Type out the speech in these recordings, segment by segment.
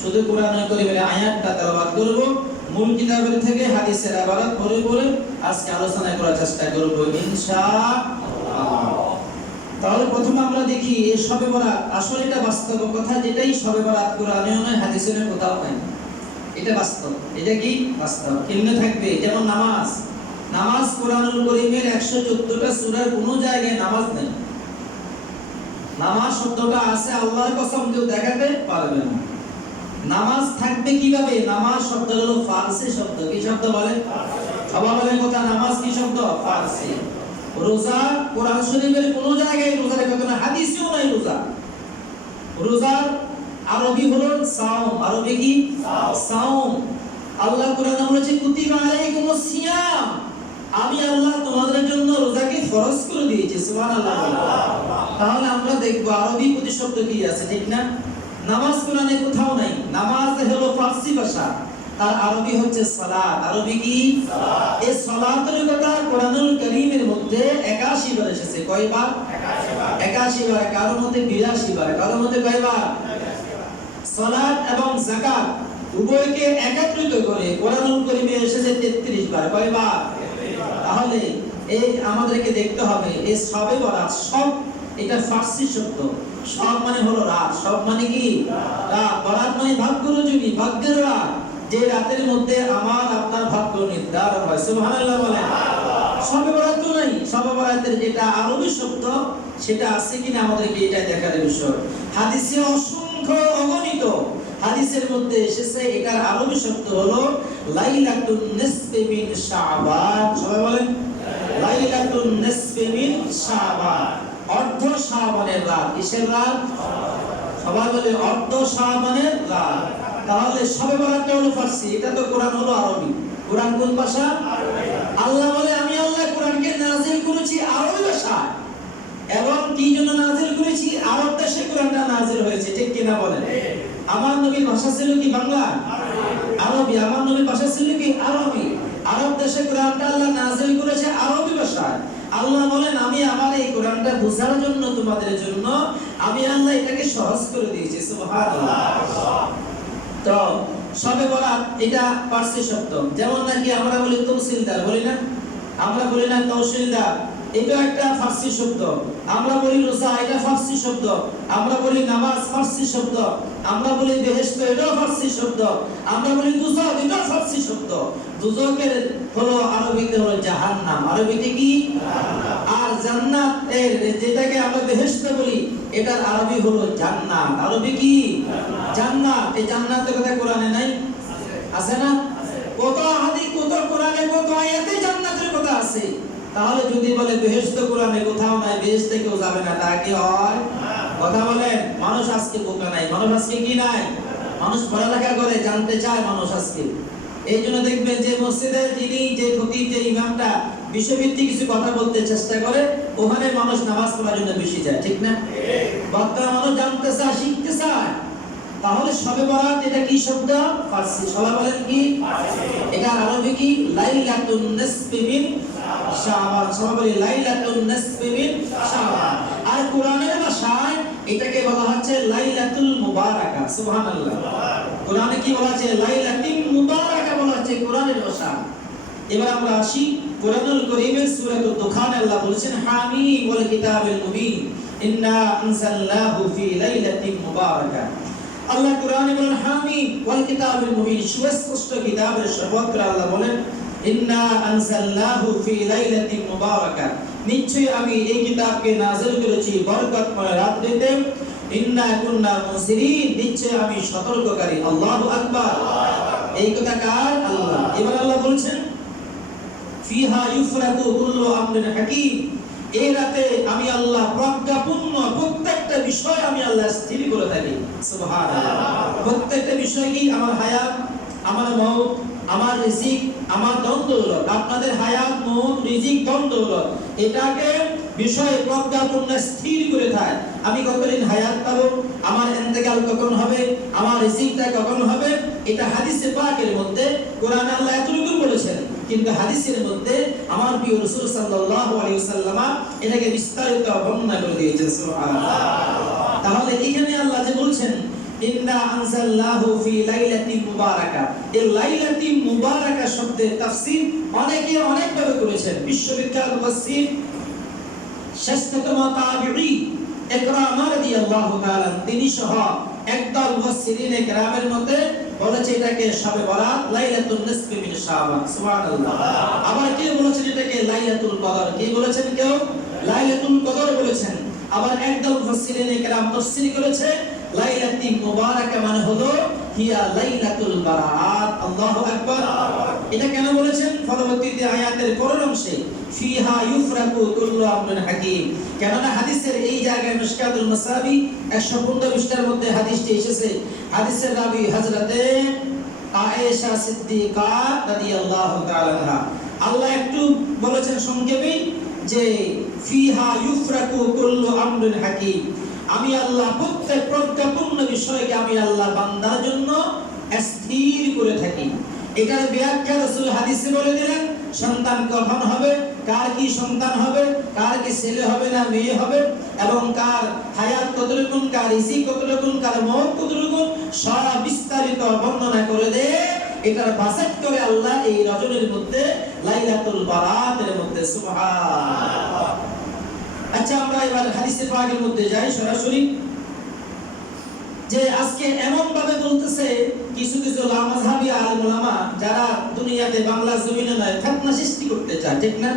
শুধু কোরআন কারীমের আয়াতটা তেলাওয়াত করব, মূল কিতাবের থেকে হাদিসের ইবারত পড়ে পড়ে আজকে আলোচনা করার চেষ্টা করব ইনশাআল্লাহ। তাহলে প্রথমে আমরা দেখি এই শবে বরাত আসলে এটা বাস্তব কথা, যেটাই শবে বরাত কোরআনে নয় হাদিসে নয় কোথাও নাই, এটা বাস্তব। এটা কি বাস্তব? কেমনে থাকবে? যেমন নামাজ কোরআনুল কারীমের 114টা সূরার কোনো জায়গায় নামাজ নেই। নামাজ শব্দটা আছে আল্লাহর কসম কেউ দেখাতে পারবে না। নামাজ থাকবে কিভাবে? নামাজ শব্দ হলো ফারসি শব্দ। কি শব্দ বলেন? সবাই বলেন কথা, নামাজ কি শব্দ? ফারসি। রোজা কোরআন শরীফের কোনো জায়গায় রোজার কথা না, হাদিসেও নাই রোজা। রোজার আরবি হলো সাওম। আরবি কি? সাওম। আল্লাহ কোরআনে বলেছে কুতিবা আলাইকুমুস সিয়াম, আমি আল্লাহ তোমাদের জন্য রোজাকে ফরজ করে দিয়েছি। সুবহানাল্লাহ। তাহলে আমরা দেখব আরবি প্রতিশব্দ কি আছে, ঠিক না? নামাজ কোরআনে কোথাও নাই। নামাজ হলো ফারসি ভাষা, তার আরবি হচ্ছে সালাত। আরবি কি? সালাত। এই সালাতের কথা কোরআনুল কারীমের মধ্যে 81 বার এসেছে। কয়বার? 81 বার। কারোর মধ্যে 82 বার, কারোর মধ্যে কয়বার? সালাত এবং যাকাত উভয়কে একত্রিত করে কোরআনুল কারীমে এসেছে 33 বার। কয়বার? তাহলে এই আমাদেরকে দেখতে হবে এই শবে বরাত, সব এটা ফারসি শব্দ। সব মানে হলো রাত। সব মানে কি? রাত। বরাত মানে ভাগ্য রজনী, ভাগ্যের রাত, যে রাতের মধ্যে আমার আপনার ভাগ্য নির্ধারণ হয়। সুবহানাল্লাহ বলেন। শবে বরাত তো নাই। শবে বরাতের যেটা আরবি শব্দ সেটা আছে কিনা আমাদেরকে এটা দেখার বিষয়। হাদিসে অসংখ্য অগণিত হাদিসের মধ্যে এসেছে এটার আরবি শব্দ হলো লাইলাতুন নিসফি মিন শাবান। সবাই বলেন লাইলাতুন নিসফি মিন শাবান, অর্ধ শাবানের রাত। কিসের রাত? সবাই বলে অর্ধ শাবানের রাত। তাহলে শবে বরাতটা হলো ফারসি, এটা তো কোরআন হলো আরবি। কোরআন কোন ভাষা? আল্লাহ বলে আমি আল্লাহ কোরআনকে নাযিল করেছি আরবি ভাষায়, এবং কি জন্য নাযিল করেছি? আরব দেশে কোরআনটা নাযিল হয়েছে, ঠিক কিনা বলেন? আমার নবীর ভাষা ছিল কি বাংলা? আরবি। আমার নবীর ভাষা ছিল কি? আরবি। আরব দেশে কোরআনটা আল্লাহ নাযিল করেছে আরবি ভাষায়। আল্লাহ বলেন আমি আমার এই কোরআনটা বোঝার জন্য তোমাদের জন্য আমি আল্লাহ এটাকে সহজ করে দিয়েছি। সুবহানাল্লাহ। তো শবে বরাত এটা ফারসি শব্দ। যেমন নাকি আমরা বলি তহসিলদার, বলি না? আমরা বলি না তহসিলদার, এটা একটা ফারসি শব্দ। আমরা বলি রোজা, এটা ফারসি শব্দ। আমরা বলি নামাজ, ফারসি শব্দ। আমরা বলি বেহেশত, এটাও ফারসি শব্দ। আমরা বলি দুজক, এটাও ফারসি শব্দ। দুজকের হলো আরবিতে হলো জাহান্নাম। আরবিতে কি? আর জান্নাত এর যেটাকে আমরা বেহেশত বলি এটার আরবি হলো জান্নাত। আরবি কি? জান্নাত। এই জান্নাতের কথা কোরআনে নাই? আছে না? কত হাদিস, কত কোরআনে, কত আয়াতে জান্নাতের কথা আছে। তাহলে যদি বলে বেহেশত কোরআনে কোথাও নাই, বেহেশতে কেউ যাবে না, তা কি হয়? কথা বলেন। মানুষ আজকে বোকা নাই। মানুষ আজকে কি নাই? মানুষ পড়ালেখা করে, জানতে চায় মানুষ আজকে। এই জন্য দেখবেন যে মসজিদে যিনি, যে খতিব, যে ইমামটা বিষয়ভিত্তিক কিছু কথা বলতে চেষ্টা করে, ওখানে মানুষ নামাজ পড়ার জন্য বেশি যায়, ঠিক না? বর্তমান মানুষ জানতে চায়, শিখতে চায়। তাহলে শবে বরাত এটা কি শব্দ? ফারসি। সবাই বলেন কি? এটা আরবি কি? লাইলাতুন নিসফি মিন শাবান। সবাই বলি লাইলাতুন নিসফি মিন শাবান। আর কোরআনের ভাষায় এটাকে বলা হচ্ছে লাইলাতুল মুবারাকা। সুবহানাল্লাহ। কোরআনে কি বলা আছে? লাইলাতুল মুবারাকা বলা হচ্ছে কোরআনের ভাষা। এবার আমরা আসি কোরআনুল কারীমের সূরাতুদ দুখানে আল্লাহ বলেছেন হামিম ওয়াল কিতাবিল মুবিন ইন্না আনজালনাহু ফি লাইলাতিন মুবারাকা। আল্লাহ কোরআনে বলেন হামিম ওয়াল কিতাবিল মুবিন, সুস্পষ্ট কিতাবের শপথ করে আল্লাহ বলেন ইন্না আনজালনাহু ফি লাইলাতিন মুবারাকা, নিশ্চয়ই আমি এই কিতাবকে নাযিল করেছি বরকতময় রাত্রিতে। ইন্না কুন্না মুনসিরিন, নিশ্চয়ই আমি সতর্ককারী। আল্লাহু আকবার। এই কথা কার? আল্লাহ। এবার আল্লাহ বলছেন ফিহা ইউফরাকু কুল্লু আমরিন হাকীম, এই রাতে আমি আল্লাহ প্রজ্ঞাপূর্ণ প্রত্যেকটা বিষয় আমি আল্লাহ স্থির করে থাকি। সুবহানাল্লাহ। প্রত্যেকটা বিষয় কি? আমার হায়াত, আমার মওত, আমার রিজিক, আমার দ্বন্দ্ব-দৌলত। আপনাদের হায়াত, মওত, রিজিক, দ্বন্দ্ব-দৌলত এটাকে বিষয় প্রজ্ঞাপূর্ণ স্থির করে থাকে। আমি কতদিন হায়াত পাবো, আমার ইন্তেকাল কখন হবে, আমার রিজিকটা কখন হবে, এটা হাদিসে পাকের মধ্যে কোরআনে আল্লাহ এতটুকু বলেছেন, কিন্তু হাদিসের মধ্যে আমার প্রিয় রাসূল সাল্লাল্লাহু আলাইহি ওয়াসাল্লাম এটাকে বিস্তারিত বর্ণনা করে দিয়েছেন। সুবহানাল্লাহ। তাহলে এখানে আল্লাহ যে বলছেন ইন্না আনজালনাহু ফি লাইলাতিন মুবারাকা। এই লাইলাতিন মুবারাকা শব্দের তাফসীর অনেকে অনেকভাবে করেছেন। বিশ্ববিখ্যাত মুফাসসির শ্রেষ্ঠতম তাবিঈ ইকরাম রাদিয়াল্লাহু তাআলা তিনি সহ একদল মুফাসসিরিনে কেরামের মতে বলেছে এটাকে শবে বরাত, লাইলাতুন নিসফি মিন শাবান। সুবহানাল্লাহ। আবার কেউ বলেছেন এটাকে লাইলাতুল কদর, কে বলেছেন কেউ লাইলাতুল কদর বলেছেন। আবার একদল মুফাসসিরিনে কেরাম তাফসীর করেছে লাইলাতুল মুবারাকা মানে হলো হিয়া লাইলাতুল বারাত। আল্লাহু আকবার। এটা কেন বলেছেন? পরবর্তীতে আয়াতের পরের অংশে ফিহা ইউফরাকু কুল্লু আমরিন হাকিম। কেননা হাদিসের এই জায়গায় মিশকাতুল মাসাবি 115 পৃষ্ঠার মধ্যে হাদিসটি এসেছে। হাদিসের রাবী হযরতে আয়েশা সিদ্দিকা রাদিয়াল্লাহু তাআলা আনহা। আল্লাহ একটু বলেছেন সংক্ষেপে যে ফিহা ইউফরাকু কুল্লু আমরিন হাকিম। আমি আল্লাহ প্রত্যেক প্রজ্ঞাপূর্ণ বিষয়কে আমি আল্লাহ বান্দার জন্য স্থির করে থাকি। এটার ব্যাখ্যা রাসূল হাদিসে বলে দিলেন সন্তান কখন হবে, কার কি সন্তান হবে, কার কি ছেলে হবে না মেয়ে হবে, এবং কার হায়াত কতটুকু, কার রিজিক কতটুকু, কার মওত কতটুকু, সব বিস্তারিত বর্ণনা করে দেয়। এটার বাজেট করে আল্লাহ এই রজনীর মধ্যে লাইলাতুল বারাতের মধ্যে। সুবহানাল্লাহ। আচ্ছা আমরা এবার হাদিসে পাকের মধ্যে যাই সরাসরি। যে আজকে এমন ভাবে বলতেছে কিছু কিছু লামাযহাবী আলেম ওলামা যারা দুনিয়াতে বাংলা জমিনে নয় ফিতনা সৃষ্টি করতে চায়, ঠিক না?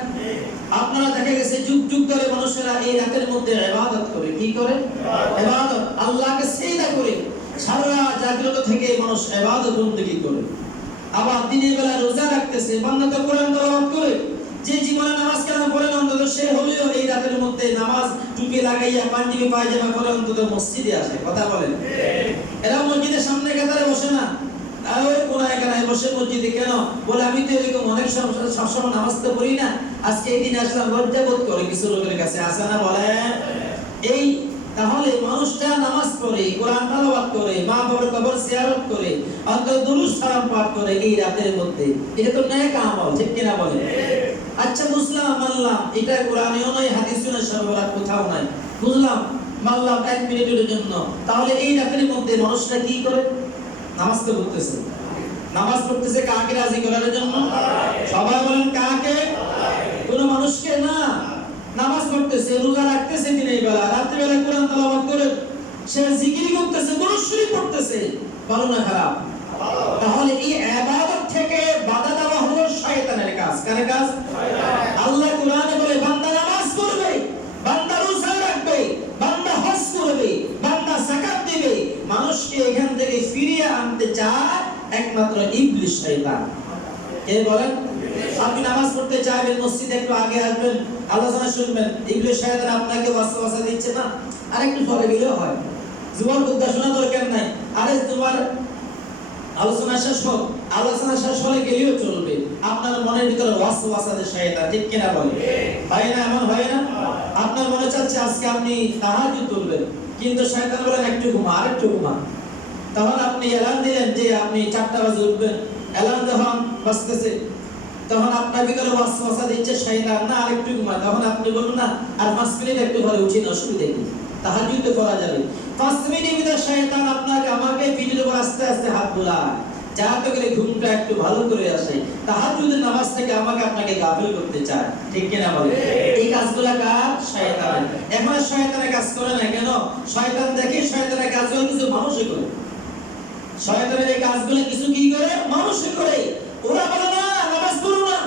আপনারা দেখা গেছে যুগ যুগ ধরে মানুষেরা এই রাতের মধ্যে ইবাদত করে। কি করে? ইবাদত, আল্লাহকে সিজদা করে সারা রাত জাগ্রত থেকে মানুষ ইবাদত বندگی করে। আবার দিনের বেলা রোজা রাখতেছে, বান্দা তো কোরআন তেলাওয়াত করে। যে জীবনে নামাজ কালাম পড়ে না অন্তত সে হলেও এই রাতের মধ্যে নামাজ টুপি লাগাইয়া পাঞ্জাবি পায়জামা পরে অন্তত মসজিদে আসে। কথা বলেন? এরা মসজিদের সামনে কাতারে বসে না, আর ওই কোনায় কানায় বসে মসজিদে। কেন? বলে আমি তো এরকম অনেক সবসময় নামাজ তো পড়ি না, আজকে এই দিন আসলাম, লজ্জা বোধ করে কিছু লোকের কাছে আছে না? বলে এই তাহলে মানুষটা নামাজ পড়ে, কোরআন তেলাওয়াত করে, মা বাবার কবর জিয়ারত করে, অন্তত দুরূদ সালাম পাঠ করে এই রাতের মধ্যে। এটা তো নেক আমল, ঠিক কিনা বলেন? আচ্ছা বুঝলাম, মানলাম এটা কোরআনেও নাই, হাদিসেও নাই, সর্বরাত কোথাও নাই, বুঝলাম মানলাম 1 মিনিটের জন্য। তাহলে এই রাতের মধ্যে মানুষরা কি করে? নামাজ তো পড়তেছে। নামাজ পড়তেছে কাকে রাজি করার জন্য? সবাই বলেন কাকে? কোন মানুষকে না। নামাজ পড়তেছে, রোজা রাখতেছে দিনের বেলা, রাতের বেলা কোরআন তেলাওয়াত করে, সে জিকির করতেছে, দুরূদ শরীফ পড়তেছে। ভালো না খারাপ? তাহলে এই ইবাদত থেকে বাধা দেওয়া হলো শয়তানের কাজ। কার কাজ? আল্লাহ কোরআনে বলে বান্দা নামাজ পড়বে, বান্দা রোজা রাখবে, বান্দা হজ করবে, বান্দা যাকাত দিবে। মানুষকে এখান থেকে ফিরিয়ে আনতে চায় একমাত্র ইবলিস, শয়তান। কে বলেন? আপনি নামাজ পড়তে চাইবেন, মসজিদে একটু আগে আসবেন, আলোচনা শুনবেন, ইবলিস শয়তান আপনাকে ওয়াসওয়াসা দিচ্ছে না, আরেকটু পরে গেলেও হয়, জুমার কথা শোনা দরকার নাই, আরে তোমার আলোচনা শেষ হোক, আলোচনা শেষ হলে গেলেও চলবে, আপনার মনের ভিতরে ওয়াসওয়াসা দেয় শয়তান, ঠিক কিনা বলে? হয় না? এমন হয় না? আপনার মনে চাচ্ছে আজকে আপনি তাহাজ্জুদ তুলবেন, কিন্তু শয়তান বলেন একটু ঘুমা, আরেকটু ঘুমা। তখন আপনি এলান দিলেন যে আপনি 4টা বাজে উঠবেন, এলান যখন বাজতেছে তখন আপনার ভিতরে ওয়াসওয়াসা দিচ্ছে শয়তান, না আরেকটু ঘুমা। তখন আপনি বলুন না আর 5 মিনিট একটু পরে উঠি, অসুবিধা কি, তাহাজ্জুদ করা যাবে। 5 মিনিটের ভিতরে শয়তান আপনাকে আমাকে পিঠের উপর আস্তে আস্তে হাত বুলায়, যাতে করে ঘুমটা একটু ভালো করে আসে, তাহাজ্জুদের নামাজ থেকে আমাকে আপনাকে গাফিল করতে চায়, ঠিক কিনা বলে? এই কাজগুলো কার? শয়তানের। এখন শয়তানের কাজ করে না কেন? শয়তান দেখে শয়তানের কাজগুলো কিছু মানুষই করে। শয়তানের এই কাজগুলো কিছু কি করে? মানুষই করে। ওরা বলে না নামাজ পড়ো না,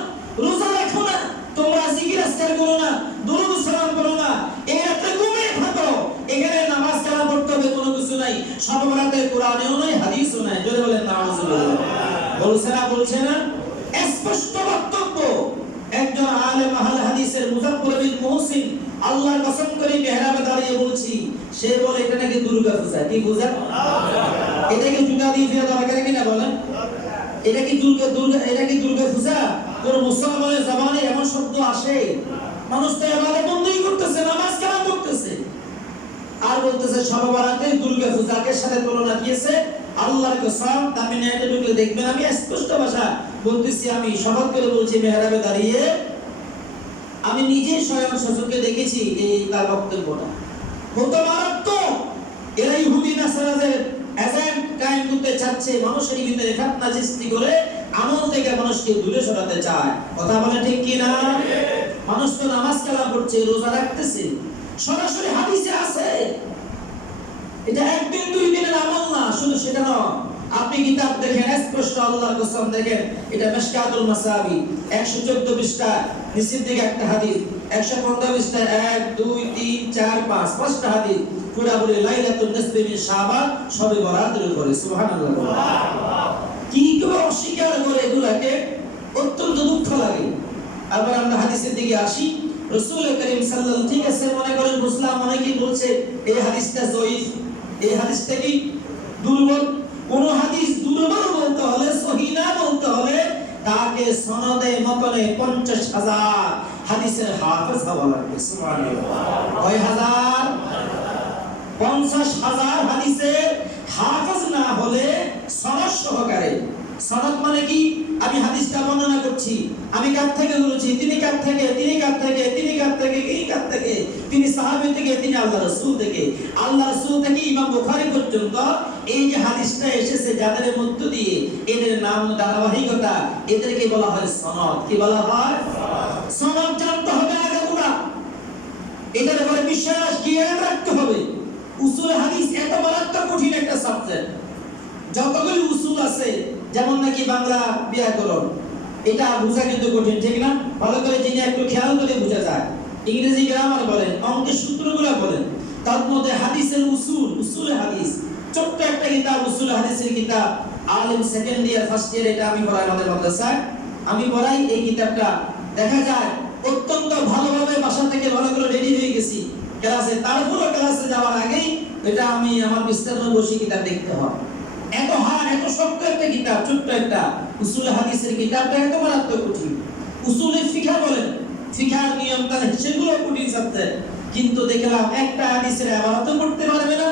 রোজা রাখো না, তোমরা জিকির আজকার করো না, দুরূদ সালাম করো না, এই রাতে ঘুমিয়ে থাকো, এখানে নামাজ কালাম পড়তে হবে কোনো কিছু নাই, সব রাতে কোরআনেও নাই, হাদিসও নাই। জোরে বলেন নাউজুবিল্লাহ। বলছে না? বলছে না? স্পষ্ট বক্তব্য। একজন আলেম আহলে হাদিসের মুজাফফর বিন মুহসিন, আল্লাহর কসম করে মেহরাবে দাঁড়িয়ে বলছি, সে বলে এটা নাকি দুর্গা পূজা। কি পূজা? এটা কি জুতা দিয়ে ফিরে দরকার কিনা বলেন? এটা কি এটা কি দুর্গা পূজা? কোন মুসলমানের জবানে এমন শব্দ আসে? মানুষ তো ইবাদত বندگی করতেছে, নামাজ কালাম করতেছে, আর বলতেছে শবে বরাতে দুর্গা পূজাকে সাথে তুলনা দিয়েছে। আল্লাহর কসম, আপনি নেটে ঢুকলে দেখবেন, আমি স্পষ্ট ভাষা বলতেছি, আমি শপথ করে বলছি মেহরাবে দাঁড়িয়ে, আমি নিজে স্বয়ং চোখে দেখেছি এই তার বক্তব্যটা। কত মারাত্মক! এরা ইহুদি নাসারাদের এজেন্ট কায়েম করতে চাচ্ছে, মানুষের ভিতরে ফিতনা সৃষ্টি করে আমল থেকে মানুষকে দূরে সরাতে চায়। কথা বলে ঠিক কি না? মানুষ তো নামাজ কালাম পড়ছে, রোজা রাখতেছে, সরাসরি হাদিসে আছে। এটা একদিন দুই দিনের আমল না, শুধু সেটা নয়। আপনি কিতাব দেখেন, স্পষ্ট আল্লাহর কসম দেখেন, এটা মিশকাতুল মাসাবি 114 পৃষ্ঠা, নিচের দিকে একটা হাদিস, 115 পৃষ্ঠা 1 2 3 4 5 পাঁচটা হাদিস পুরোপুরি লাইলাতুন নিসফি মিন শাবান, শবে বরাতের উপরে। সুবহানাল্লাহ। কি করে অস্বীকার করে এগুলাকে, অত্যন্ত দুঃখ লাগে। আবার আমরা হাদিসের দিকে আসি। রাসূল করিম সাল্লাল্লাহু, ঠিক আছে মনে করেন বুঝলাম, অনেকেই বলছে এই হাদিসটা জয়ীফ, এই হাদিসটা কি দুর্বল। কোন হাদিস দুর্বল বলতে হলে, সহিহ না বলতে হলে তাকে সনদে মতনে 50,000 হাদিসের হাফেজ হওয়া লাগবে। সুবহানাল্লাহ। কয় হাজার? 50,000 হাদিসের হাফেজ না হলে সনদ সহকারে। সনদ মানে কি? আমি হাদিসটা বর্ণনা করছি, আমি কার থেকে বলেছি, তিনি কার থেকে, তিনি কার থেকে, তিনি কার থেকে, এই কার থেকে, তিনি সাহাবী থেকে, তিনি আল্লাহ রাসূল থেকে, আল্লাহ রাসূল থেকে ইমাম বুখারী পর্যন্ত এই যে হাদিসটা এসেছে যাদের মধ্য দিয়ে, এদের নাম ধারাবাহিকতা, এদেরকে বলা হয় সনদ। কি বলা হয়? সনদ জানতে হবে আগে পুরা, এটার উপরে বিশ্বাস জ্ঞান রাখতে হবে। উসুল হাদিস এত মারাত্মক কঠিন একটা সাবজেক্ট। যতগুলো উসুল আছে, যেমন নাকি বাংলা ব্যাকরণ, এটা বোঝা কিন্তু কঠিন, ঠিক না? ভালো করে জেনে একটু খেয়াল করে বোঝা যায়। ইংরেজি গ্রামার বলেন, অঙ্কের সূত্রগুলো বলেন, তার মধ্যে হাদিসের উসুল, উসুল হাদিস, ছোট্ট একটা কিতাব, উসুল হাদিসের কিতাব, আলিম সেকেন্ড ইয়ার ফার্স্ট ইয়ার, এটা আমি পড়াই আমাদের মাদ্রাসায়, আমি পড়াই। এই কিতাবটা দেখা যায় অত্যন্ত ভালোভাবে বাসা থেকে ভালো করে রেডি হয়ে গেছি ক্লাসে, তারপরে ক্লাসে যাওয়ার আগেই এটা আমি আমার বিস্তারিত বসে কিতাব দেখতে হয়। এত হার, এত শক্ত একটা কিতাব, ছোট্ট একটা উসুল হাদিসের কিতাবটা এত মারাত্মক কঠিন। উসুলে ফিকহ বলেন, ফিকহের নিয়ম কানুন সেগুলো কঠিন সাবজেক্ট। কিন্তু দেখলাম একটা হাদিসের ইবারত করতে পারবে না,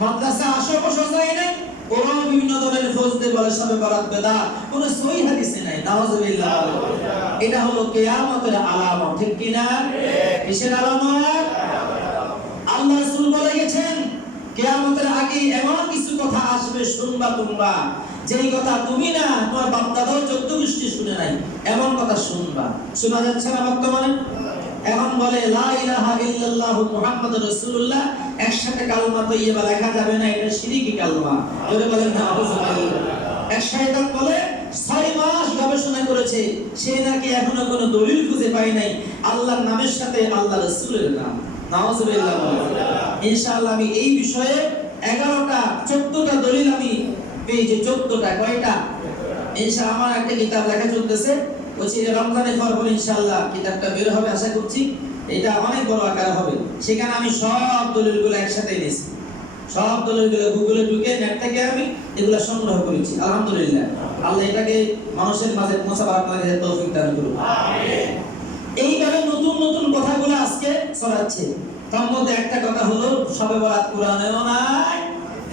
মাদ্রাসা আশেপাশে যায় না, ওরা বিভিন্ন ধরনের ফজলে বলে সবে বরাত বেদাত, কোন সহিহ হাদিসে নাই। নাউজুবিল্লাহ। এটা হলো কিয়ামতের আলামত, ঠিক কি না? কিসের আলামত? আল্লাহ রাসূল বলে গেছেন কিয়ামতের আগে এমন কিছু কথা আসবে, শুনবা তোমরা, যেই কথা তুমি না তোমার বাপ দাদাও 14 গোষ্ঠী শুনে নাই, এমন কথা শুনবা। শোনা যাচ্ছে না বর্তমানে? এখন বলে লা ইলাহা ইল্লাল্লাহু মুহাম্মাদুর রাসূলুল্লাহ, একসাথে কালমা তাইয়্যিবা লেখা যাবে না, এটা শিরকি কালমা। জোরে বলেন না আউযুবিল্লাহ। এক শয়তান বলে 6 মাস গবেষণা করেছে, সে নাকি এখনো কোনো দলিল খুঁজে পায় নাই আল্লাহর নামের সাথে আল্লাহ রাসূলের নাম। নাউযুবিল্লাহ। ইনশাআল্লাহ আমি এই বিষয়ে 11টা 14টা দলিল আমি পেয়েছি। 14টা কয়টা? ইনশাআল্লাহ আমার একটা কিতাব লেখা চলতেছে, বলছি রমজানের পর ইনশাআল্লাহ কিতাবটা বের হবে আশা করছি। এটা অনেক বড় আকার হবে, সেখানে আমি সব দলিলগুলো একসাথে এনেছি। সব দলিলগুলো গুগলে ঢুকে নেট থেকে আমি এগুলো সংগ্রহ করেছি। আলহামদুলিল্লাহ, আল্লাহ এটাকে মানুষের মাঝে পৌঁছাবার আপনাদের তৌফিক দান করুন। আমিন। এইভাবে নতুন নতুন কথাগুলো আজকে ছড়াচ্ছে। তার মধ্যে একটা কথা হলো শবে বরাত কোরআনেও নাই,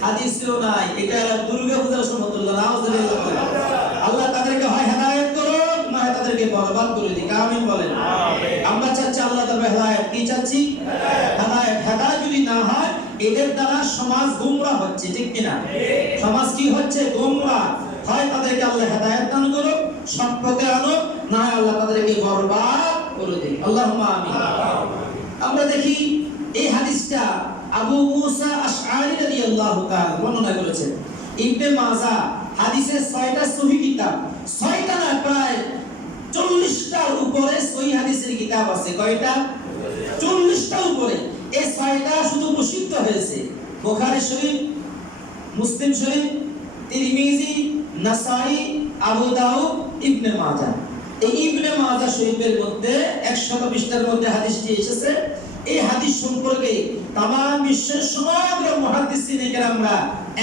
হাদিসেও নাই। এটা দুর্গা পূজার সমতুল্য। নাউজুবিল্লাহ। আল্লাহ তাদেরকে হয় হেদায়েত করুন, নয় তাদেরকে বরবাদ করে দিক। আমিন বলেন। আমরা চাচ্ছি আল্লাহ তাআলা হেদায়েত। কি চাচ্ছি? হেদায়েত। হেদায়েত যদি না হয়, এদের দ্বারা সমাজ গোমরাহ হচ্ছে, ঠিক কি না? সমাজ কি হচ্ছে? গোমরাহ। হয় তাদেরকে আল্লাহ হেদায়েত দান করুন, সৎ পথে আনুন, না হয় আল্লাহ তাদেরকে বরবাদ করে দিক। আল্লাহুম্মা আমিন। আমরা দেখি এই হাদিসটা আবু মুসা আশআরী রাদিয়াল্লাহু তাআলা বর্ণনা করেছেন। ইবনে মাজাহ হাদিসের 6টা সহিহ কিতাব, 6টা না প্রায় 40টার উপরে সহিহ হাদিসের কিতাব আছে। কয়টা? 40টার উপরে। এই 6টা শুধু প্রসিদ্ধ হয়েছে বুখারী শরীফ, মুসলিম শরীফ, তিরমিজি, নাসাই, আবু দাউদ, ইবনে মাজাহ। এই ইবনে মাজাহ শরীফের মধ্যে 100 পৃষ্ঠার মধ্যে হাদিসটি এসেছে। এই হাদিস সম্পর্কে তাম বিশ্বের সমগ্র মুহাদ্দিসিন কেরামরা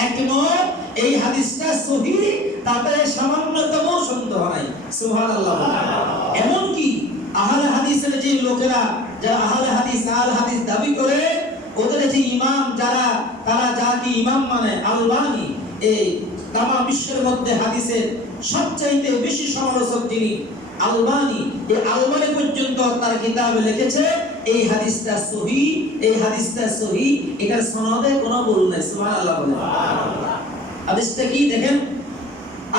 একমত, এই হাদিসটা সহিহ, তাতে সামান্যতম সন্দেহ নাই। সুবহানাল্লাহ। এমন কি আহলে হাদিসের যে লোকেরা, যারা আহলে হাদিস আল হাদিস দাবি করে, ওদের যে ইমাম যারা, তারা যাকে ইমাম মানে আলবানী, এই তাম বিশ্বের মধ্যে হাদিসের সবচাইতে বেশি সমালোচক যিনি আলবানী, এই আলবানী পর্যন্ত তার কিতাবে লিখেছে এই হাদিসটা সহিহ, এই হাদিসটা সহিহ, এটার সনদে কোনো ভুল নাই। সুবহানাল্লাহ বলেন। হাদিসটা কি দেখেন,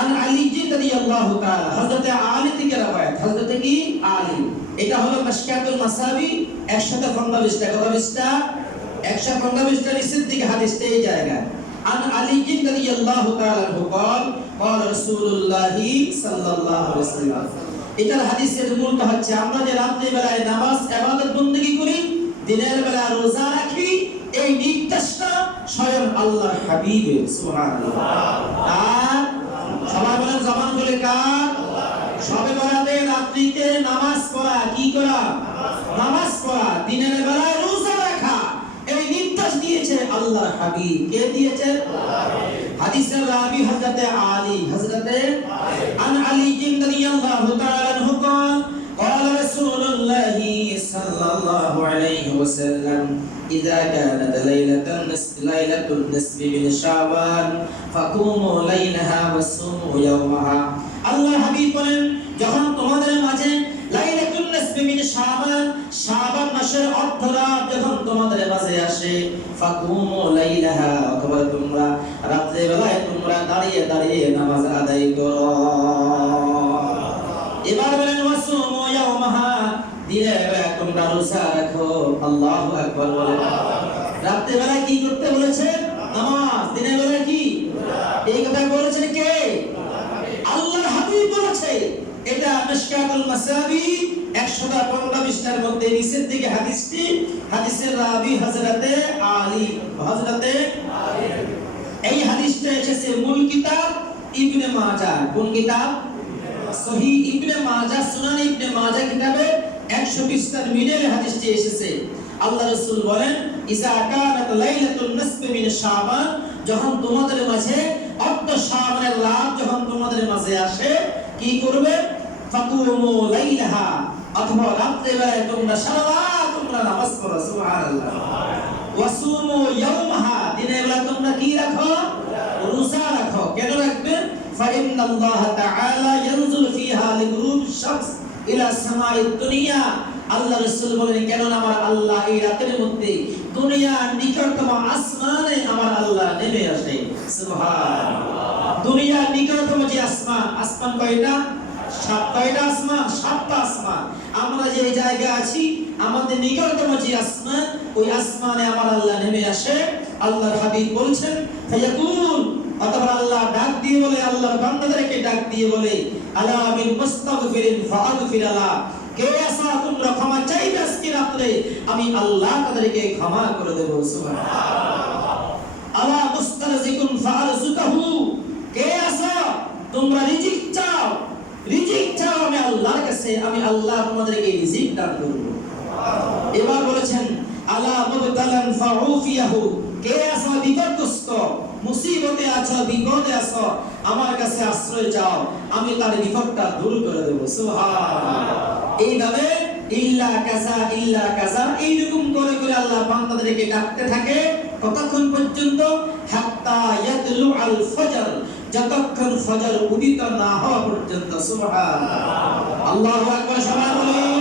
আন আলী রাদিয়াল্লাহু তাআলা, হযরত আলী থেকে রওয়ায়াত, হযরত কি আলী। এটা হলো মিশকাতুল মাসাবি 115 টা, কত পৃষ্ঠা? 115 টা নিচের দিকে হাদিসটা এই জায়গায়। আন আলী রাদিয়াল্লাহু তাআলা قال قال رسول الله সাল্লাল্লাহু আলাইহি ওয়াসাল্লাম। এটার হাদিসের মূলটা হচ্ছে আমরা যে রাত্রি বেলায় নামাজ ইবাদত বندگی করি, দিনের বেলা রোজা রাখি, এই নির্দেশটা স্বয়ং আল্লাহর হাবিবের, সুবহানাল্লাহ। আর সবাই বলেন জবান খুলে কার? সবে বরাতে রাত্রিতে নামাজ পড়া, কি করা? নামাজ পড়া, দিনের বেলায় রোজা রাখা, এই নির্দেশ দিয়েছে আল্লাহর হাবিব। কে দিয়েছে? হাদিসের রাবি হযরত আলী, হযরতে আন আলী রাদিয়াল্লাহু তাআলা আনহু قال قال رسول الله صلى الله عليه وسلم إذا كانت ليلة النصف من شعبان فقوموا ليلها وصوموا يومها। আল্লাহর হাবিব বলেন, যখন তোমাদের মাঝে লাইলাতুন নিসফি মিন শাবান, শাবান মাসের অর্ধরাত যখন তোমাদের মাঝে আসে, ফাকুমু লাইলাহা, অথবা তোমরা রাত্রে বেলায় তোমরা দাঁড়িয়ে দাঁড়িয়ে নামাজ আদায় করো। এবার বলেন ওয়াসুমু ইয়াওমাহা, দিনের বেলায় তোমরা রোজা রাখো। আল্লাহু আকবার বলেন। রাত্রে বেলায় কি করতে বলেছে? নামাজ। দিনের বেলায় কি? এই কথা বলেছেন কে? আল্লাহর হাবিব বলেছে। এটা মিশকাতুল মাসাবি 115 পৃষ্ঠার মধ্যে নিচের দিকে হাদিসটি, হাদিসের রাবি হযরতে আলী, হযরতে আলী। এই হাদিসটা এসেছে মূল কিতাব ইবনে মাজাহ। কোন কিতাব? সহিহ ইবনে মাজাহ, সুনান ইবনে মাজাহ কিতাবে 100 পৃষ্ঠার মিডলে হাদিসটি এসেছে। আল্লাহ রাসূল বলেন, ইজা কানাত লাইলাতুন নিসফি মিন শাবান, যখন তোমাদের মাঝে অর্ধ শাবানের রাত যখন তোমাদের মাঝে আসে, কি করবে? ফাকুমু লাইলাহা, অথবা রাত্রে বেলায় তোমরা সারা রাত তোমরা নামাজ পড়ো, সুবহানাল্লাহ। ওয়াসুমু ইয়াওমাহা, দিনের বেলা তোমরা কি রাখো? রোজা রাখো। কেন রাখবে? ফাইন্নাল্লাহ তাআলা ইয়ানজুলু ফিহা লিগুরুবিশ শামস ইলা সামাইদ দুনিয়া। আল্লাহ রাসূল বলেন, কেন আমার আল্লাহ এই রাতের মধ্যে দুনিয়ার নিকটতম আসমানে আমার আল্লাহ নেমে আসে, সুবহানাল্লাহ। দুনিয়ার নিকটতম যে আসমান, আসমান কয়টা? 7টা আসমান, 7টা আসমান। আমরা যে জায়গায় আছি, আমাদের নিকটতম যে আসমান, ওই আসমানে আমার আল্লাহ নেমে আসে। আল্লাহর হাবিব বলছেন, ফায়াকুল, অতঃপর আল্লাহ ডাক দিয়ে বলে, আল্লাহর বান্দাদেরকে ডাক দিয়ে বলে, আলা মিন মুস্তাগফিরিন ফাগফির আলা, কে আসা তোমরা ক্ষমা চাইবে আজকে রাতে, আমি আল্লাহ তাদেরকে ক্ষমা করে দেব, সুবহানাল্লাহ। আলা মুস্তারজিকুন ফারজুকাহু, কে আসা তোমরা রিজিক চাও, রিজিক চাও আমি আল্লাহর কাছে, আমি আল্লাহ তোমাদেরকে রিজিক দান করব। এবার বলেছেন, আলা মুবতালান ফাউফিয়াহু, কে আসা বিপদগ্রস্ত, মুসিবতে আছো, বিপদে আছো, আমার কাছে আশ্রয় চাও, আমি তার বিপদটা দূর করে দেব, সুবহানাল্লাহ। এইভাবে ইল্লা কাযা ইল্লা কাযা, এইরকম করে করে আল্লাহ বান্দাদেরকে ডাকতে থাকে কতক্ষণ পর্যন্ত? হাত্তা ইয়াতলু আল ফজর, যতক্ষণ ফজর উদিত না হওয়া পর্যন্ত, সুবহানাল্লাহ। আল্লাহু আকবার, সবাই বলেন।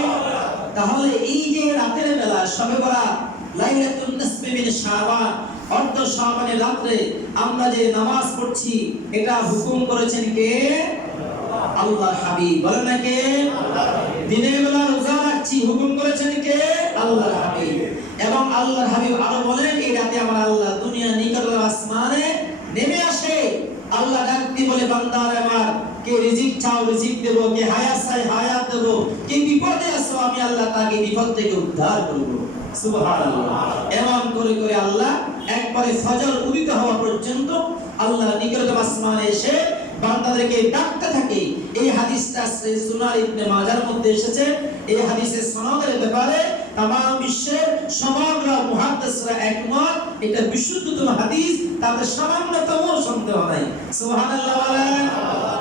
তাহলে এই যে রাতের বেলা শবে বরাত, লাইলাতুন নিসফি মিন শাবান, অর্ধ শাবানের রাতে আমরা যে নামাজ পড়ছি, এটা হুকুম করেছেন কে? আল্লাহর হাবিব। বলেন না কে? দিনের বেলা রোজা রাখছি, হুকুম করেছেন কে? আল্লাহর হাবিব। এবং আল্লাহর হাবিব আরো বলেন, এই রাতে আমার আল্লাহ দুনিয়ার নিকটতম আসমানে নেমে আসে। আল্লাহ ডাক দিয়ে বলে, বান্দারে আমার, কে রিজিক চাও রিজিক দেব, কে হায়াত চাই হায়াত দেব, কে বিপদে আছো আমি আল্লাহ তাকে বিপদ থেকে উদ্ধার করব, সুবহানাল্লাহ। এমন করে করে আল্লাহ একবারে ফজর উদিত হওয়া পর্যন্ত আল্লাহ নিকটতম আসমানে এসে বান্দাদেরকে ডাকতে থাকে। এই হাদিসটা সুনান ইবনে মাজাহর মধ্যে এসেছে। এই হাদিসের সনদের ব্যাপারে तमाम বিশ্বের সমগ্র মুহাদ্দিসরা একমত, এটা বিশুদ্ধতম হাদিস, তাতে সামান্যতম সন্দেহ নাই। সুবহানাল্লাহ বলেন,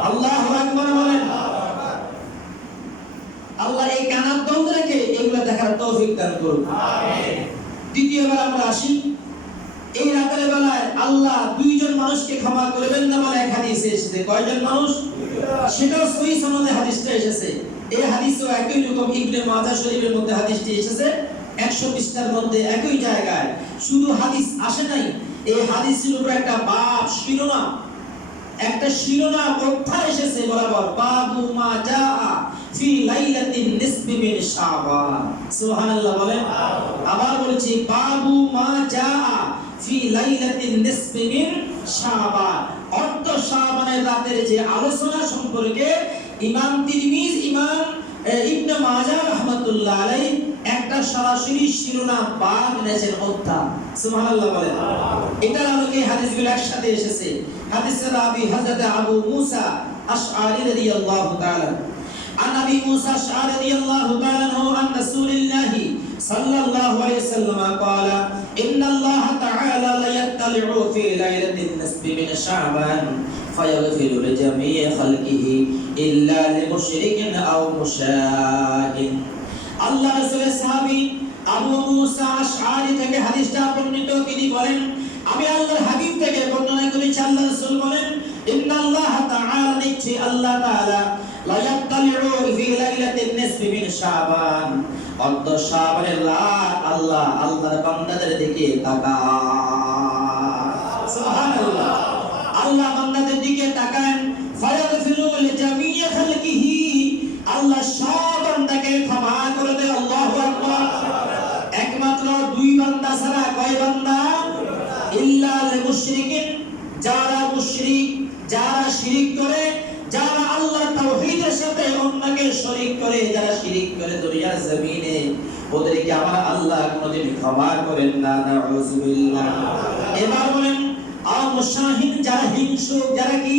আল্লাহু আকবার বলেন। আল্লাহ এই কানাত বন্ধ রেখে এগুলো দেখার তৌফিক দান করুন, আমিন। দ্বিতীয়বার আমরা আসি, এই রাতের বেলায় আল্লাহ দুইজন মানুষকে ক্ষমা করবেন না বলে এক হাদিসে এসেছে। কয়জন মানুষ? সেটাও সহিহ সনদে হাদিসটা এসেছে। এই হাদিসও একই রকম ইবনে মাজাহ শরীফের মধ্যে হাদিসটি এসেছে 100 পৃষ্ঠার মধ্যে একই জায়গায়। শুধু হাদিস আসে নাই, এই হাদিসের উপর একটা বাব শিরোনাম একটা শিরোনাম অধ্যায় এসেছে বরাবর, বাবু মা জাআ ফি লাইলাতিন নিসফি মিন শাবান। সুবহানাল্লাহ বলেন। আবার বলছি, বাবু মা জাআ ফি লাইলাতিন নিসফি মিন শাবান, অর্ধ শাবানের রাতের যে আলোচনা সম্পর্কে ইমাম তিরমিজি, ইমাম ইবনে মাজাহ রাহমাতুল্লাহ আলাইহি একটা সরাসরি শিরোনাম বাব এনেছেন, অধ্যায়। সুবহানাল্লাহ বলেন। এটার আলোকে হাদিসগুলো একসাথে এসেছে। হাদিসে রাবি হযরত আবু মুসা আশআরী রাদিয়াল্লাহু তাআলা, عن أبي موسى الأشعري رضي الله تعالى عنه عن رسول الله صلى الله عليه وسلم قال إن الله تعالى لا يطلع في ليلة النصف من شعبان فيغفر لجميع خلقه إلا لمشرك أو مشاهد। আল্লাহ রাসূলের সাহাবী আবু মুসা আশআরী থেকে হাদিসটা বর্ণিত, তিনি বলেন, আমি আল্লাহর হাবিব থেকে বর্ণনা করেছি, আল্লাহ রাসূল বলেন, ইন্নাল্লাহ তাআলা, নিশ্চয়ই আল্লাহ তাআলা, লা ইয়াত্তালিউ ফি লাইলাতিন নিসফি মিন শাবান, অর্ধ শাবানের রাত আল্লাহ আল্লাহর বান্দাদের দিকে তাকায়। সুবহানাল্লাহ। আল্লাহ বান্দাদের দিকে তাকান, ফায়াগফিরু লিজামিই খালকিহি, আল্লাহ সব বান্দাকে ক্ষমা করে দেয়। আল্লাহু আকবার। একমাত্র দুই বান্দা ছাড়া, কয় বান্দা? ইল্লা লিল মুশরিকিন, যারা মুশরিক, যারা শিরক করে, যারা আল্লাহর তাওহীদের সাথে অন্যকে শরীক করে, যারা শিরক করে দুনিয়ার জমিনে, ওদেরকে আমার আল্লাহ কোনদিন ক্ষমা করেন না। নাউযুবিল্লাহ। এবার বলেন, আর মুশাহিদ, যারা হিংসুক, যারা কি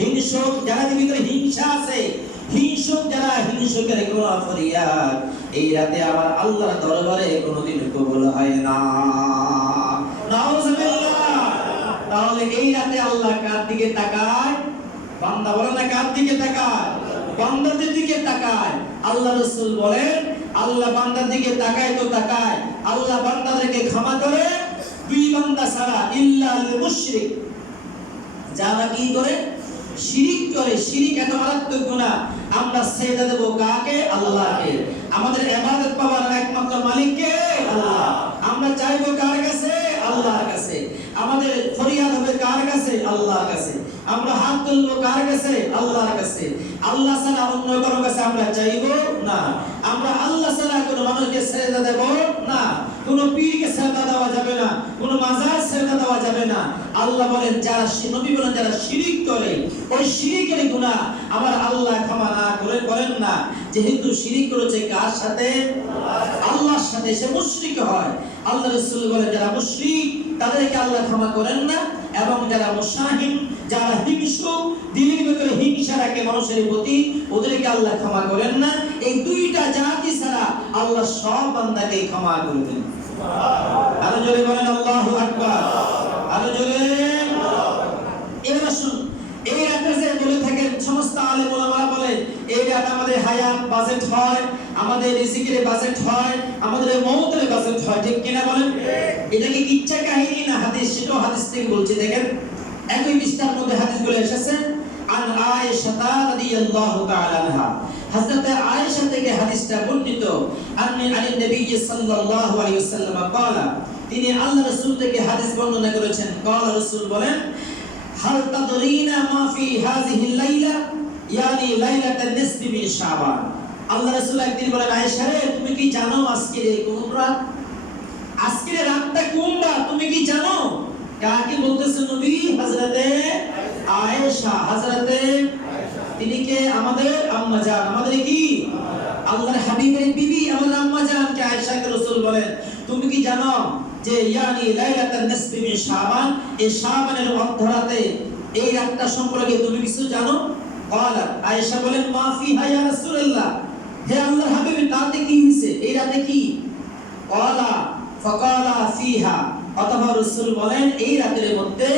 হিংসুক, যারা ভিতরে হিংসা আছে, হিংসুক যারা, হিংসুকের কোনো ফরিয়াদ এই রাতে আমার আল্লাহর দরবারে কোনোদিন কবুল হয় না। নাউযুবিল্লাহ। তাহলে এই রাতে আল্লাহ কার দিকে তাকায়? বান্দা বলে না, কার দিকে তাকায়? বান্দাদের দিকে তাকায়। আল্লাহ রাসূল বলেন, আল্লাহ বান্দার দিকে তাকায় তো তাকায়, আল্লাহ বান্দাদেরকে ক্ষমা করে দুই বান্দা ছাড়া, ইল্লা লিল মুশরিক, যারা কি করে? শিরিক করে। শিরিক এত মারাত্মক গুনাহ, আমরা সেজদা দেব কাকে? আল্লাহকে। আমাদের ইবাদত পাওয়ার একমাত্র মালিক কে? আল্লাহ। আমরা চাইবো কার কাছে? আল্লাহর কাছে। আমাদের ফরিয়াদ হবে কার কাছে? আল্লাহর কাছে। আমরা হাত তুলবো কার কাছে? আল্লাহর কাছে। আল্লাহ ছাড়া অন্য কারো কাছে আমরা চাইবো না। আমরা আল্লাহ ছাড়া কোনো মানুষকে সেজদা দেব না, কোনো পীরকে সেজদা দেওয়া যাবে না, কোনো মাজার সেজদা দেওয়া যাবে না। আল্লাহ বলেন, যারা, নবী বলেন, যারা শিরিক করে, ওই শিরিকের গুনাহ আমার আল্লাহ ক্ষমা না করে করেন না। যেহেতু শিরিক করেছে কার সাথে? আল্লাহর সাথে, সে মুশরিক হয়। আল্লাহ রাসূল বলেন, যারা মুশরিক তাদেরকে আল্লাহ ক্ষমা করেন না, এবং যারা মুশাহিন, যারা হিংসুক, দিলের ভিতরে হিংসা রাখে মানুষের প্রতি, ওদেরকে আল্লাহ ক্ষমা করেন না। এই দুইটা জাতি ছাড়া আল্লাহ সব বান্দাকে ক্ষমা করবেন। সুবহানাল্লাহ। আরো জোরে বলেন আল্লাহু আকবার। আরো জোরে। এবার আসুন, এই রাতে যে বলে থাকেন সমস্ত আলেম ওলামারা বলে, এই রাতে আমাদের হায়াত বাজেট হয়, আমাদের রিজিকের বাজেট হয়, আমাদের মওতের বাজেট হয়, ঠিক কিনা বলেন? এটা কি কিচ্ছা কাহিনী না হাদিস? সেটাও হাদিস থেকে বলছি। দেখেন, একই পৃষ্ঠার মধ্যে হাদিসগুলো এসেছে। আন আয়েশা রাদিয়াল্লাহু তাআলা আনহা, হযরত আয়েশা থেকে হাদিসটা বর্ণিত, আন নবী সাল্লাল্লাহু আলাইহি ওয়াসাল্লাম قال, তিনি আল্লাহ রাসূল থেকে হাদিস বর্ণনা করেছেন। قال, রাসূল বলেন, হাল তাদরিনা মা ফি হাযিহিল লাইলা, ইয়ানি লাইলাতুন নিসফি মিন শাবান। আল্লাহ রাসূল একদিন বলেন, আয়েশা রে, তুমি কি জানো আজকে কোন রাত? আজকের রাতটা কোন রাত তুমি কি জানো? কাকে বলতেছেন নবী? হযরতে আয়েশা। হযরতে, তিনি কে? আমাদের আম্মা জান। আমাদের কি? আল্লাহর হাবিবের বিবি, আমাদের আম্মা জান কে আয়েশাকে রাসূল বলেন, তুমি কি জানো যে ইয়ানি লাইলাতুন নিসফি মিন শাবান, এই শাবানের অর্ধরাতে এই রাতটা সম্পর্কে তুমি কিছু জানো? قال, আয়েশা বলেন, মা ফিহা ইয়া রাসূলুল্লাহ, হে আল্লাহর হাবিব, তাতে কি হইছে? এই রাতে কি? قال, فقال فيها, অথবা রাসূল বলেন, এই রাতের মধ্যে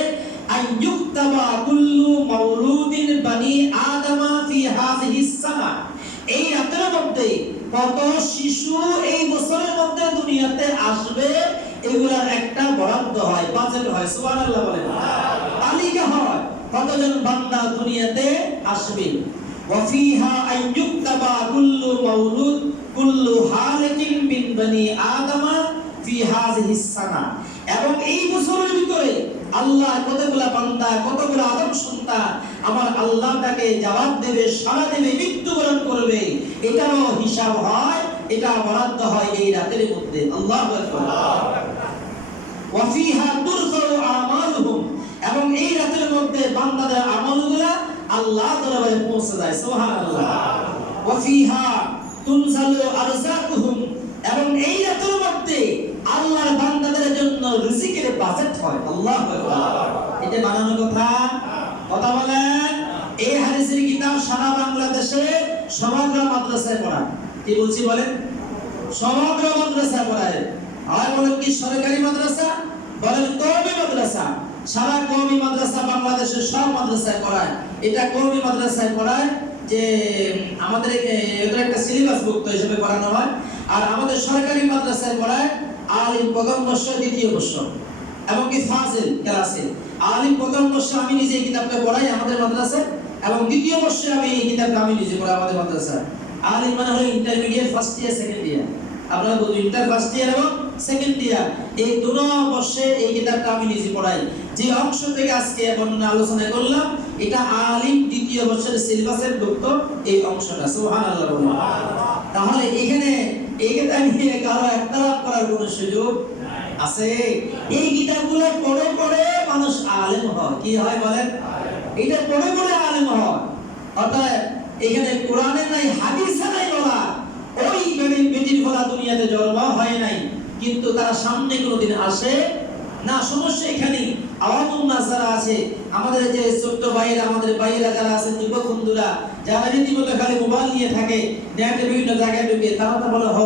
আইয়ুক্তাবা কুল্লু মাউলুদিন বানি আদামা ফি হাযিহিস সানা, এই রাতের মধ্যে কত শিশু এই বছরের মধ্যে দুনিয়াতে আসবে, এগুলার একটা বরাদ্দ হয়, বাজেট হয়। সুবহানাল্লাহ বলেন। তালিকা হয় কতজন বান্দা দুনিয়াতে আসবে। ওয়া ফিহা আইয়ুক্তাবা কুল্লু মাউলুদ কুল্লু হালিকিন মিন বানি আদামা ফি হাযিহিস সানা, এবং এই বছরের ভিতরে আল্লাহ কতগুলা বান্দা, কতগুলা আদম সন্তান আমার আল্লাহটাকে জবাব দেবে, সাড়া দেবে, মৃত্যুবরণ করবে, এটারও হিসাব হয়, এটা বরাদ্দ হয় এই রাতের মধ্যে। আল্লাহু আকবার। ওয়া ফিহা তুরফাউ আমালুহুম, এবং এই রাতের মধ্যে বান্দাদের আমলগুলা আল্লাহ দরবারে পৌঁছে যায়। সুবহানাল্লাহ। ওয়া ফিহা তুনজালু আরযাকুহুম, এবং এই রাতের মধ্যে আল্লাহর বান্দাদের জন্য রিজিকের বাজেট হয়। আল্লাহু আকবার। এটা বানানো কথা বলেন। এই হাদিসের কিতাব সারা বাংলাদেশে সমগ্র মাদ্রাসায় পড়া। কি বলছি বলেন? সমগ্র মাদ্রাসায় পড়ায়। আর বলেন কি সরকারি মাদ্রাসা, বলেন কওমি মাদ্রাসা, সারা কওমি মাদ্রাসা বাংলাদেশের সব মাদ্রাসায় পড়ায়। এটা কওমি মাদ্রাসায় পড়ায় যে আমাদের এদের একটা সিলেবাস ভুক্ত হিসেবে পড়ানো হয়। আর আমাদের সরকারি মাদ্রাসায় পড়ায় আলিম প্রথম বর্ষ, দ্বিতীয় বর্ষ, এবং কি ফাজিল ক্লাসে। আলিম প্রথম বর্ষে আমি নিজে এই কিতাবটা পড়াই আমাদের মাদ্রাসায়, এবং দ্বিতীয় বর্ষে আমি এই কিতাবটা আমি নিজে পড়াই আমাদের মাদ্রাসায়। আলিম মানে হলো intermediate first year second year. আপনারা বলুন ইন্টার ফার্স্ট ইয়ার এবং সেকেন্ড ইয়ার, এই দুটো বর্ষে এই কিতাবটা আমি নিজে পড়াই। যে অংশ থেকে আজকে এখন আলোচনা করলাম এটা আলিম দ্বিতীয় বর্ষের সিলেবাসের ভুক্ত এই অংশটা। সুবহানাল্লাহ। তাহলে এখানে এই কিতাব নিয়ে কারো একতলাপ করার কোনো সুযোগ আছে? এই কিতাবগুলো পড়ে পড়ে মানুষ আলেম হয়। কি হয় বলেন? এটা পড়ে পড়ে আলেম হয়। অর্থাৎ এখানে কোরআনে নাই, হাদিসে নাই বলা, ওই বেটির ফলা দুনিয়াতে জন্ম হয় নাই, কিন্তু তারা সামনে কোনোদিন আসে না। সমস্যা এখানে আওয়ামুন নাস যারা আছে, আমাদের যে ছোট্ট ভাইয়েরা, আমাদের ভাইয়েরা যারা আছেন, যুবক বন্ধুরা যারা রীতিমতো খালি মোবাইল নিয়ে থাকে, নেটে বিভিন্ন জায়গায় ঢুকে, তারা তো বলে হ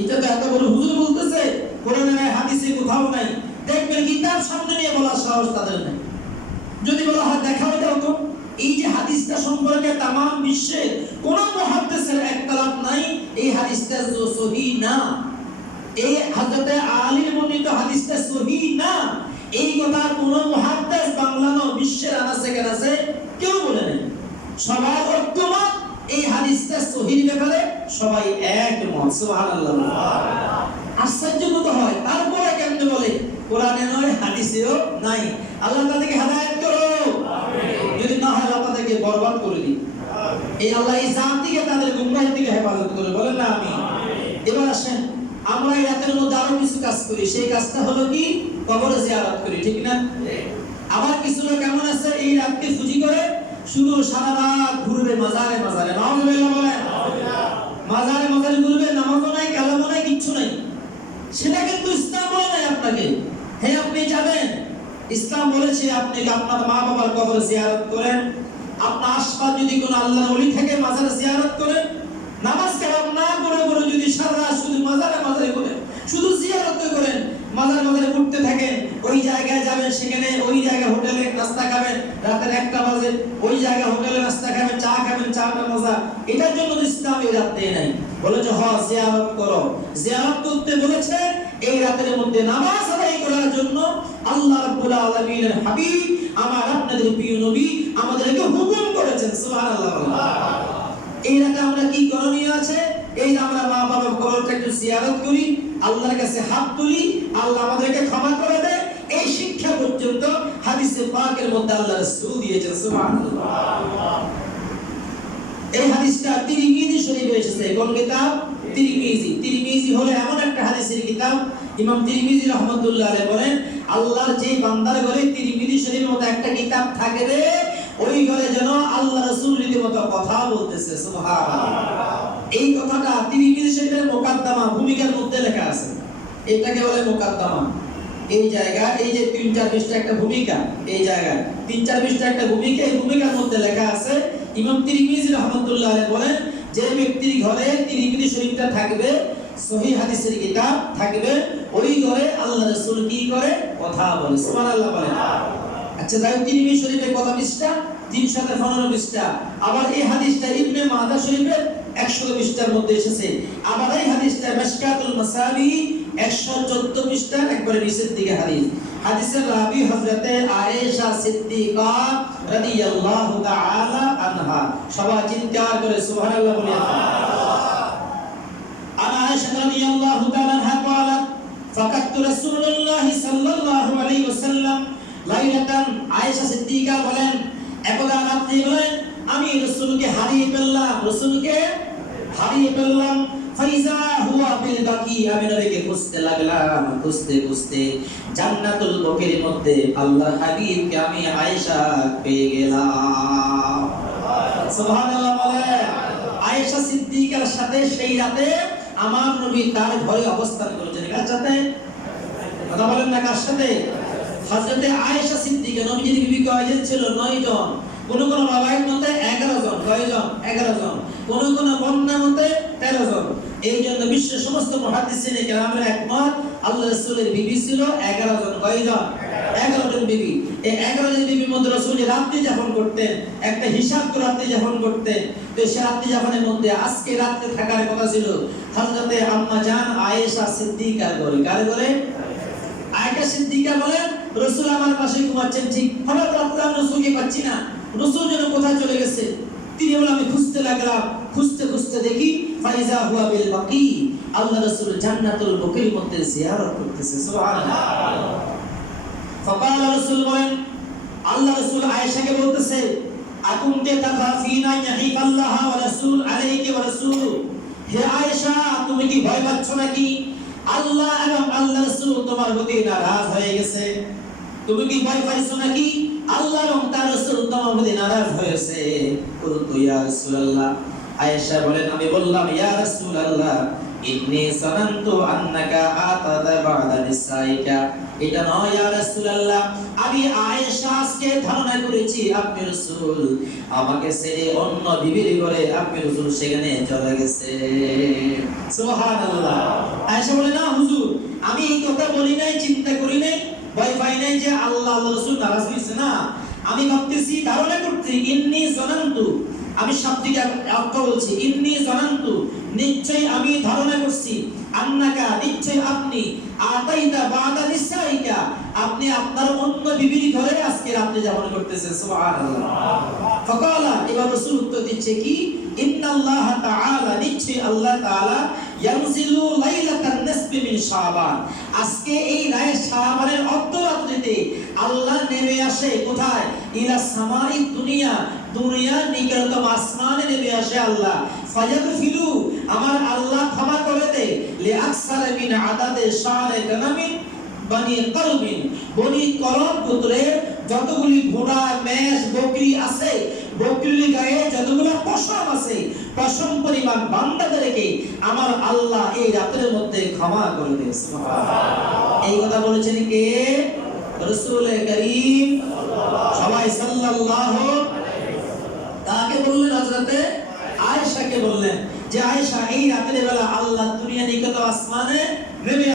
এটা তো এত বড় হুজুর বলতেছে, কোরআনে নাই, হাদিসে কোথাও নাই। দেখবেন কিতাব সামনে নিয়ে বলার সাহস তাদের নাই। যদি বলা হয় দেখাও দাও তো, এই যে হাদিসটা সম্পর্কে তাম বিশ্বে কোন মুহাদ্দিসের একতলাপ নাই এই হাদিসটা সহিহ না, এই হযরতে আলীর বর্ণিত হাদিসটা সহিহ না, এই কথা কোন মুহাদ্দিস বাংলানো বিশ্বের আনাচে কানাচে কেউ বলে নাই। সবাই ঐক্যমত এই হাদিসটা সহিহ ব্যাপারে, সবাই একমত। সুবহানাল্লাহ। আশ্চর্যজনক হয়। তারপরে কেমনে বলে কোরআনে নয়, হাদিসেও নাই। আল্লাহ তাদেরকে হেদায়েত করো, আমিন। যদি না হয় আল্লাহ তাদেরকে বরবাদ করে দিন। এই আল্লাহ এই জাতিকে তাদের গুমরাহি থেকে হেফাজত করে, বলেন না আমিন। এবার আসেন আমরা এই রাতের মধ্যে আরো কিছু কাজ করি। সেই কাজটা হলো কি? কবর জিয়ারত করি, ঠিক না? আবার কিছু লোক কেমন আছে এই রাতকে ফুজি করে শুধু সারা রাত ঘুরবে মাজারে মাজারে। নাউজুবিল্লাহ বলেন। মাজারে মাজারে ঘুরবে, নামাজও নাই, কালামও নাই, কিচ্ছু নাই। সেটা কিন্তু ইসলাম বলে নাই আপনাকে। হ্যাঁ আপনি যাবেন, ইসলাম বলেছে আপনি আপনার মা বাবার কবর জিয়ারত করেন, আপনার আশপাশ যদি কোনো আল্লাহর ওলি থাকে মাজার জিয়ারত করেন, নামাজ কালাম না করে করে যদি সারা রাত শুধু মাজারে মাজারে করেন, শুধু জিয়ারত করেন, মাজারে মাজারে ঘুরতে থাকেন, ওই জায়গায় যাবেন, সেখানে ওই জায়গায় হোটেলে নাস্তা খাবেন, রাতের 1টা বাজে ওই জায়গায় হোটেলে নাস্তা খাবেন, চা খাবেন, চাটা মজা, এটার জন্য ইসলাম এই রাত দেয় নাই। বলেছে জিয়ারত করো। জিয়ারত করতে বলেছে এই রাতের মধ্যে নামাজ আদায় করার জন্য। আল্লাহ রাব্বুল আলামিনের হাবিব আমার আপনাদের প্রিয় নবী আমাদেরকে হুকুম করেছেন। সুবহানাল্লাহ। এই রাতে আমরা কি করণীয় আছে? এই আমরা মা বাবার কবরটা একটু জিয়ারত করি, আল্লাহর কাছে হাত তুলি, আল্লাহ আমাদেরকে ক্ষমা করে দেয়। এই শিক্ষা পর্যন্ত হাদিসে পাকের মধ্যে আল্লাহ রাসূল দিয়েছেন। সুবহানাল্লাহ। এই হাদিসটা তিরমিজি শরীফে এসেছে। কোন কিতাব? তিরমিজি। তিরমিজি হলো এমন একটা হাদিসের কিতাব, ইমাম তিরমিজি রাহমাতুল্লাহ আলাইহি বলেন আল্লাহর যে বান্দার ঘরে তিরমিজি শরীফের মতো একটা কিতাব থাকবে, ওই ঘরে যেন আল্লাহ রাসূল রীতিমতো কথা বলতেছে। সুবহানাল্লাহ। এই কথাটা তিরমিজি শরীফের মুকাদ্দমা ভূমিকার মধ্যে লেখা আছে। এটাকে বলে মুকাদ্দমা। এই জায়গা, এই যে 3-4 পৃষ্ঠা একটা ভূমিকা, এই জায়গায় 3-4 পৃষ্ঠা একটা ভূমিকা, এই ভূমিকার মধ্যে লেখা আছে ইমাম তিরমিজি রাহমাতুল্লাহ আলাইহি বলেন যে ব্যক্তির ঘরে তিরমিজি শরীফটা থাকবে, সহিহ হাদিসের কিতাব থাকবে, ওই ঘরে আল্লাহ রাসূল কি করে? কথা বলে। সুবহানাল্লাহ বলেন। আচ্ছা তাই তিরমিজি শরীফে কত পৃষ্ঠা? 315 পৃষ্ঠা। আবার এই হাদিসটা ইবনে মাজাহ শরীফে 100 পৃষ্ঠার মধ্যে এসেছে। আবার এই হাদিসটা মিশকাতুল মাসাবি 114 পৃষ্ঠার একবারে নিচের দিকে হাদিস। হাদিসের রাবি হযরতে আয়েশা সিদ্দিকা রাদিয়াল্লাহু তাআলা আনহা। সবাই চিৎকার করে সুবহানাল্লাহ বলি। আন আয়েশা রাদিয়াল্লাহু তাআলা আনহা قالت فقدت رسول الله صلى الله عليه وسلم লাইলাতান আয়েশা সিদ্দিকা বলেন একদা রাত্রি বলেন আমি রাসূলকে হারিয়ে ফেললাম ফাইজা হুয়া বিল বাকি আমি নবীকে খুঁজতে লাগলাম খুঁজতে জান্নাতুল বকির মধ্যে আল্লাহর হাবিবকে আমি আয়েশা পেয়ে গেলাম সুবহানাল্লাহ বলে আয়েশা সিদ্দিকার সাথে সেই রাতে আমার নবী তার ঘরে অবস্থান করেছেন কার সাথে কথা বলেন না কার সাথে হযরতে আয়েশা সিদ্দিকা নবীজির বিবি কয়জন ছিল 9 জন কোন রাওয়ায়াত মতে 11 জন কয়জন 11 জন কোন বর্ণনা মতে 13 জন এই জন্য বিশ্বের সমস্ত মুহাদ্দিসিনে কেরামের একমত আল্লাহর রাসূলের বিবি ছিল 11 জন কয়জন 11 জন বিবি এই 11 জন বিবির মধ্যে রাসূল রাত্রি যাপন করতেন একটা হিসাব করে রাত্রি যাপন করতেন তো সেই রাত্রি যাপনের মধ্যে আজকে রাতে থাকার কথা ছিল হযরতে আম্মা জান আয়েশা সিদ্দিকার ঘরে কার ঘরে আয়েশা সিদ্দিকা বলেন রাসূল আমার পাশে ঘুমাচ্ছেন ঠিক হঠাৎ রাতে আমি রাসূলকে পাচ্ছি না রাসূল যেন কোথায় চলে গেছে তিনি বলে আমি খুঁজতে লাগলাম খুঁজতে দেখি ফাইজা হুয়া বিল বাকি আল্লাহ রাসূল জান্নাতুল বকির মধ্যে জিয়ারত করতেছে সুবহানাল্লাহ ফাকাল রাসূল বলেন আল্লাহ রাসূল আয়েশাকে বলতেছে আকুমতে তাখাফিনা ইয়াহিকাল্লাহ ওয়া রাসূল আলাইহি ওয়া রাসূল হে আয়েশা তুমি কি ভয় পাচ্ছ নাকি আল্লাহ এবং আল্লাহ রাসূল তোমার প্রতি নারাজ হয়ে গেছে তুমি কি ভয় পাইছো নাকি আল্লাহ এবং তার রাসূল তোমার প্রতি নারাজ হয়েছে কুলতু ইয়া রাসূলুল্লাহ আয়েশা বলেন আমি বললাম ইয়া রাসূলুল্লাহ ইন্নী সানানতু আন্নাকা আতাদা বা'দা নিসাইকা এটা নয় ইয়া রাসূলুল্লাহ আমি আয়েশা আজকে ধারণা করেছি আপনি রাসূল আমাকে ছেড়ে অন্য বিবির ঘরে আপনি রাসূল সেখানে চলে গেছে সুবহানাল্লাহ আয়েশা বলে না হুজুর আমি এই কথা বলি নাই চিন্তা করি নাই ভয় পাই নাই যে আল্লাহ রাসূল নারাজ হইছে না আমি ভাবতেছি ধারণা করছি ইন্নী জানান্তু আমি শাব্দিক অর্থ বলছি ইন্নী জানান্তু নিশ্চয় আমি ধারণা করছি আন্নাকা নিশ্চয় আপনি আতাইতা বাদা নিসাইকা আপনি আপনার অন্য বিবির ঘরে আজকে রাতে যাপন করতেছেন সুবহানাল্লাহ ফাকালা এবার রাসূল উত্তর দিচ্ছে কি ইন্নাল্লাহ তাআলা নিশ্চয় আল্লাহ তাআলা ইয়ানজিলু লাইলাতান নিসফি মিন শাবান আজকে এই রায় শাবানের অর্ধরাত্রিতে আল্লাহ নেমে আসে কোথায় ইলা সামাই দুনিয়ার নিকটতম আসমানে নেমে আসে আল্লাহ ফায়াগফিরু আমার আল্লাহ ক্ষমা করে দেয় লি আকসার মিন আদাদে শারে কানামিন বনি করব গোত্রের যতগুলি ঘোড়া মেষ বকরি আছে বকরির গায়ে যতগুলো পশম আছে পশম পরিমাণ বান্দাদেরকে আমার আল্লাহ এই রাতের মধ্যে ক্ষমা করে দেয় সুবহানাল্লাহ এই কথা বলেছেন কে রাসূল করিম সবাই সাল্লাল্লাহু তাকে বললেন হযরতে আয়েশাকে বললেন যে আয়েশা এই রাতের বেলা আল্লাহ দুনিয়া নিকট আসমানে